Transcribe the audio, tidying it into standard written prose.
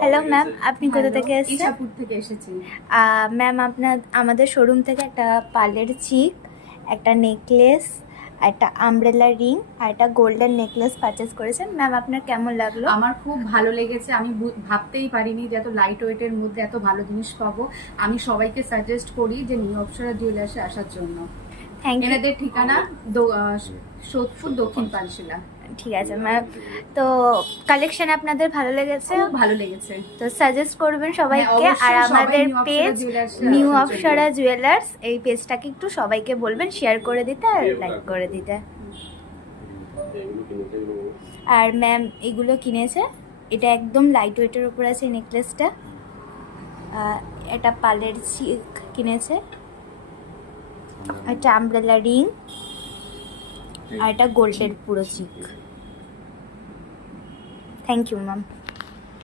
Hello ma'am, আপনি কোথা থেকে এসেছেন? ইসাপুর থেকে এসেছি। ম্যাম আমাদের শোরুম থেকে একটা পার্লের চিক, একটা নেকলেস, একটা আমব্রেলা রিং আর একটা গোল্ডেন নেকলেস পারচেস করেছেন। ম্যাম আপনার কেমন লাগলো? আমার খুব ভালো লেগেছে। আমি ভাবতেই পারিনি যে এত লাইট ওয়েটের মধ্যে এত ভালো জিনিস পাবো। আমি সবাইকে সাজেস্ট করি যে নিউ অপ্সরা জুয়েলার্সে আসার জন্য। Thank you. এনাদের ঠিকানা সোদপুর দক্ষিণ পানশিলা। ঠিক আছে ম্যাম, তো কালেকশন আপনাদের ভালো লেগেছে? খুব ভালো লেগেছে। তো সাজেস্ট করবেন সবাইকে। হ্যাঁ, আর অবশ্যই আমাদের সবাই পেজ নিউ অপ্সরা জুয়েলার্স, এই পেজটাকে একটু সবাইকে বলবেন শেয়ার করে দিতে আর লাইক করে দিতে। আর ম্যাম এগুলো কিনেছে, এটা একদম লাইট ওয়েটের উপর আছে এই নেকলেসটা। এটা পার্লের চিক কিনেছে, একটা আমব্রেলা রিং আর এটা গোল্ডের পুরো চিক। Thank you ma'am.